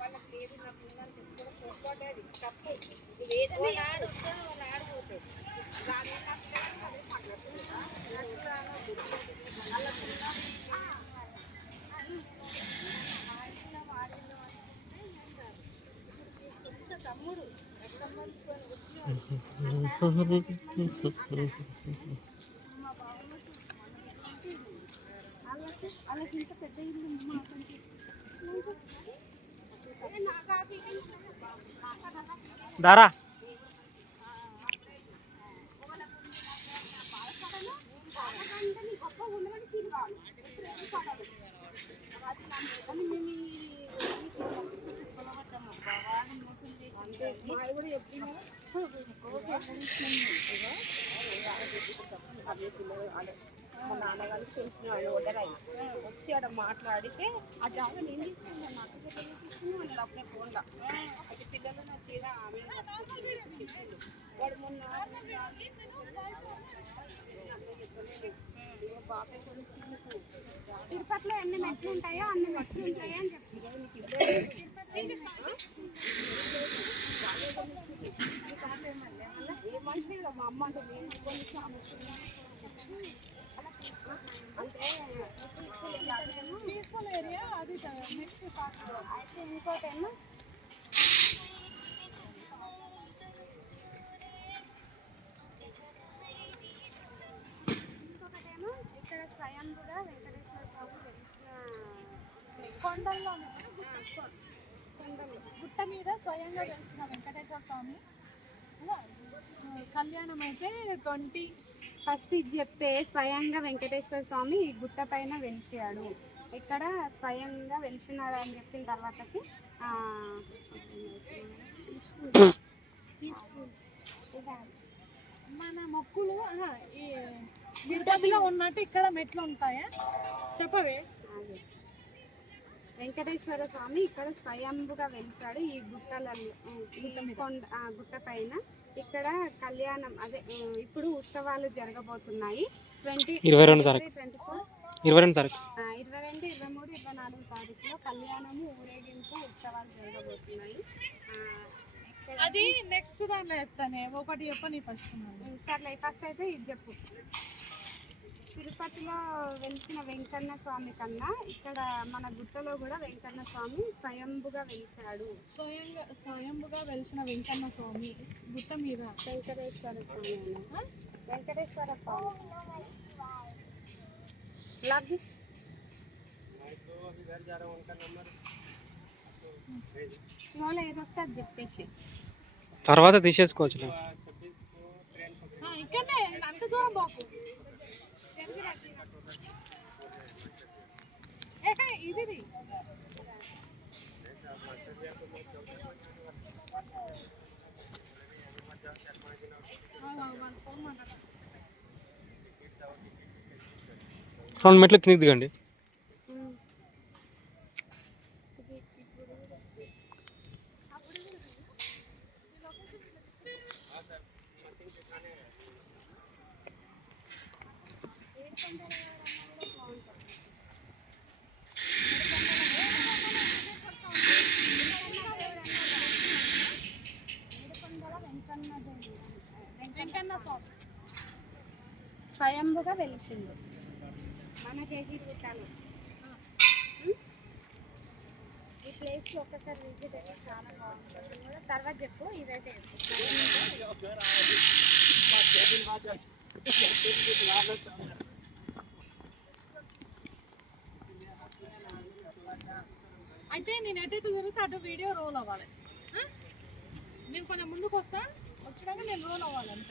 వాళ్ళకి లేదు నాకు ఉందని చెప్పుకోవడం పొరపాటేది తప్పు. ఏదైనా ఆడొస్తాను వాళ్ళు ఆడిపోతాయి. దాని అదే మాట్లాడుతుందా తమ్ముడు వాళ్ళకి ఇంత పెద్ద ఇల్లు ఉంది మా అతనికి. దారా మా నాన్నగారు తెలిసిన వాళ్ళు వచ్చి ఆడ మాట్లాడితే ఆ జాగా నేను తీసుకున్నాను నాకు తీసుకుని అప్పుడే ఫోన్లో అది పిల్లలు నా చీర ఆమె వాడు మొన్న బాబాయ్ కొన్ని చిన్నుకు తిరుపతిలో ఎన్ని మెట్లు ఉంటాయో అన్ని మెట్లు ఉంటాయో అని ఏ మనిషి మా అమ్మ అంటే పీస్ఫుల్ ఏరియా అది నెక్స్ట్ అయితే ఇంకోటేమో ఇక్కడ స్వయంగా వెంకటేశ్వర స్వామి వెలిసిన కొండల్లో గుట్ట మీద స్వయంగా వెలిసిన వెంకటేశ్వర స్వామి కళ్యాణం అయితే 20 ఫస్ట్ ఇది చెప్పే స్వయంగా వెంకటేశ్వర స్వామి ఈ గుట్ట పైన వెలిచాడు. ఇక్కడ స్వయంగా వెలిచినాడు అని చెప్పిన తర్వాతకి మన మొక్కులు తిరుపతిలో ఉన్నట్టు ఇక్కడ మెట్లు ఉంటాయా చెప్పవే. వెంకటేశ్వర స్వామి ఇక్కడ స్వయంగా వెలిచాడు ఈ గుట్టలలో గుట్ట పైన. ఇక్కడ కళ్యాణం అదే ఇప్పుడు ఉత్సవాలు జరగబోతున్నాయి 22 తారీఖు 22, 23, 24 తారీఖులో కళ్యాణము ఊరేగింపు ఉత్సవాలు జరగబోతున్నాయి. అది నెక్స్ట్ దాంట్లో చెప్తానే ఒకటి చెప్పని ఫస్ట్ సర్లే ఫస్ట్ అయితే ఇది చెప్పు. తిరుపతిలో వెలిసిన వెంకన్న స్వామి కన్నా ఇక్కడ మన గుట్టలో కూడా వెంకన్న స్వామి స్వయంభుగా వెలిచాడు. స్వయంభుగా వెలిసిన వెంకన్న స్వామి గుట్ట మీద వెంకటేశ్వర స్వామి వెంకటేశ్వర స్వామి స్లోలో ఏదొస్తే అది చెప్పేసి తర్వాత తీసేసుకోవచ్చు. ఇక్కడనే అంత దూరం బాబు ఇది రెండు మెట్లు కిందికి దిగండి. వెంకన్న స్వామి స్వయంభుగా వెలిసిండు మన జగిరిగుట్టలో. ఈ ప్లేస్కి ఒక్కసారి విజిట్ అయితే చాలా బాగుంటుంది కూడా. తర్వాత చెప్పు ఇదైతే అయితే నేను ఎటు తిరిగితే అటు వీడియో రోల్ అవ్వాలి. నేను కొంచెం ముందుకు వచ్చినాక నేను రోల్ అవ్వాలి.